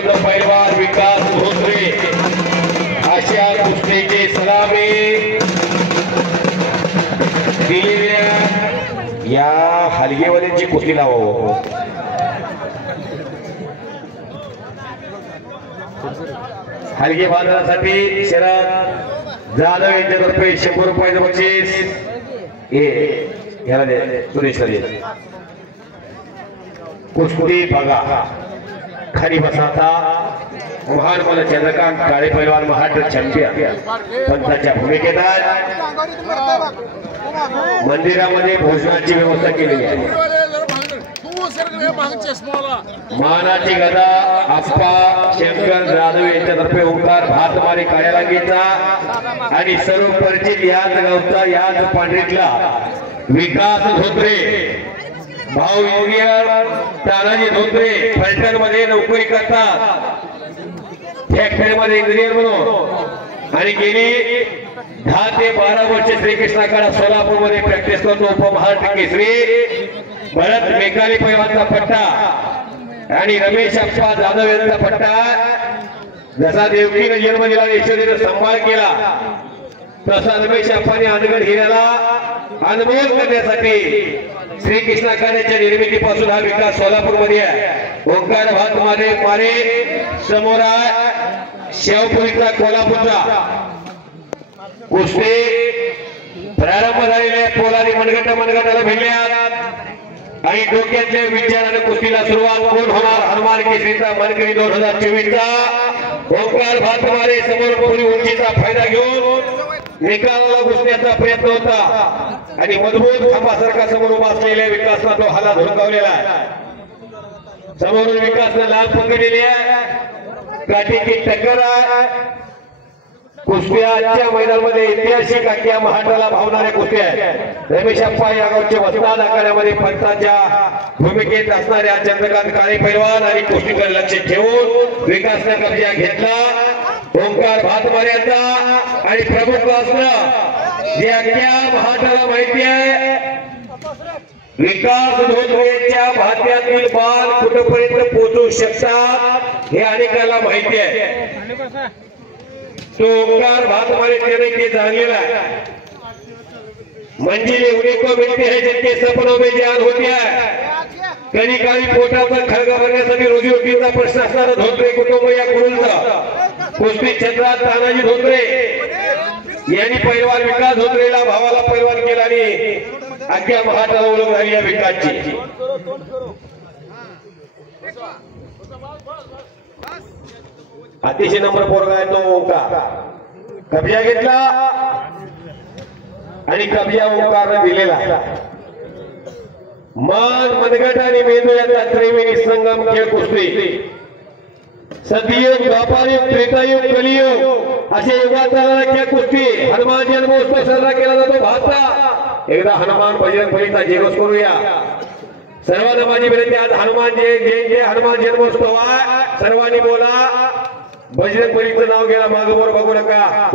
पैलवान विकास धोत्रे अशा कुस्तीची सलामी दिलेल्या या हलगेवाल्यांची कुस्ती लावा। हलगे बाजारासाठी शरद जाधव यांच्यातर्फे 100 रुपयाचं बक्षीस याला दे सुरेश कुस्ती बघा खाली बसाता महान मला चंद्रकांत काळे पैलवान महाराष्ट्र चॅम्पियन पंचाच्या भूमिकेत मंदिरामध्ये भोजनाची व्यवस्था केलेली आहे। मानाची गदा आप्पा शंकर जाधव यांच्यातर्फे ओंकार भातमारी काळ्यालागीचा आणि सर्व परिचित याच गावचा याच पांढरीतला विकास धोत्रे भाऊ इंजिनियर तानाजी धोत्रे फलटण मध्ये नोकरी करतात फॅक्टरी मध्ये इंजिनियर म्हणून आणि गेली 10 ते 12 वर्ष श्रीकृष्ण आखाडा सोलापूर मध्ये प्रॅक्टिस करतो। उपमहाराष्ट्र केसरी भरत मेकाली पैलवानचा पट्टा आणि रमेश अप्पा जाधव यांचा पट्टा जसा देवकीने जन्म दिला यशोदेने सांभाळ केला तसा रमेश अप्पाने अनगड हिऱ्याला अनमोल करण्यासाठी श्रीकृष्ण आखाड्याच्या निर्मितीपासून हा विकास सोलापूर मध्ये आहे। ओंकार भात मारे समोर शेवपुरीचा कोल्हापूरचा कुस्ती प्रारंभ झालेल्या पोलादी मनगटाला भिडल्या आणि डोक्यातल्या विचाराने कुस्तीला सुरुवात कोण होणार हनुमान केसरीचा मनकरी 2024 चा ओंकार भातमारे समोर पुरी उंचीचा फायदा घेऊन निकालाला घुसण्याचा प्रयत्न होता आणि मजबूत खांबासारखा समोर उभा असलेल्या विकासला तो हाला धुडकावलेला आहे। समोरून विकासने लाल पकडलेली आहे काठीची टक्कर आहे। कुस्त्या आजच्या मैदानामध्ये ऐतिहासिक अख्ख्या महाराष्ट्राला भावणाऱ्या कुस्त्या आहेत। रमेश अप्पा या गावचे वस्ताद आखाड्यामध्ये पंचाच्या भूमिकेत असणाऱ्या चंद्रकांत काळे पैलवान आणि कुस्तीकडे लक्ष ठेवून विकासने कब्जा घेतला। ओंकार भातमाऱ्यांचा आणि प्रमुख असणं जे अख्ख्या महाराष्ट्राला माहिती आहे विकास धोत्रेच्या भात्यातील बाल कुठपर्यंत पोहोचू शकतात हे अनेकांना माहिती आहे। तो ओंकार भातमारे के जानेला मंजिल एवढे को मिळते है जिनके सपनों में जान होती है। कधी काळी पोटाचा खळगा भरण्यासाठी रोजीरोटीचा प्रश्न असणारा धोत्रे कुटुंब या कुळूंचा कुस्ती क्षेत्रात तानाजी धोत्रे यांनी पैलवान विकास धोत्रेला भावाला पैलवान केला आणि अख्ख्या महाराष्ट्राला ओळख झाली या विकासची। अतिशय नंबर पोरगा आहे तो ओंकार कब्जा घेतला आणि कब्जा ओंकारने दिलेला मन मनगट आणि मेंदू यांचा त्रिवेणी संगम खेळ कुस्ती सतयुग द्वापारयुग त्रेतायुग कलियुग असे युगाचा खेळ कुस्ती हनुमान जन्मोत्सव साजरा केला जातो भारतात। एकदा हनुमान बजरंग बलीचा जयघोष करूया सर्वांना माझी विनंती आज हनुमान जयंती हनुमान जन्मोत्सव आहे सर्वांनी बोला बजरंग बलीचं नाव घ्या मागोवर बघू नका।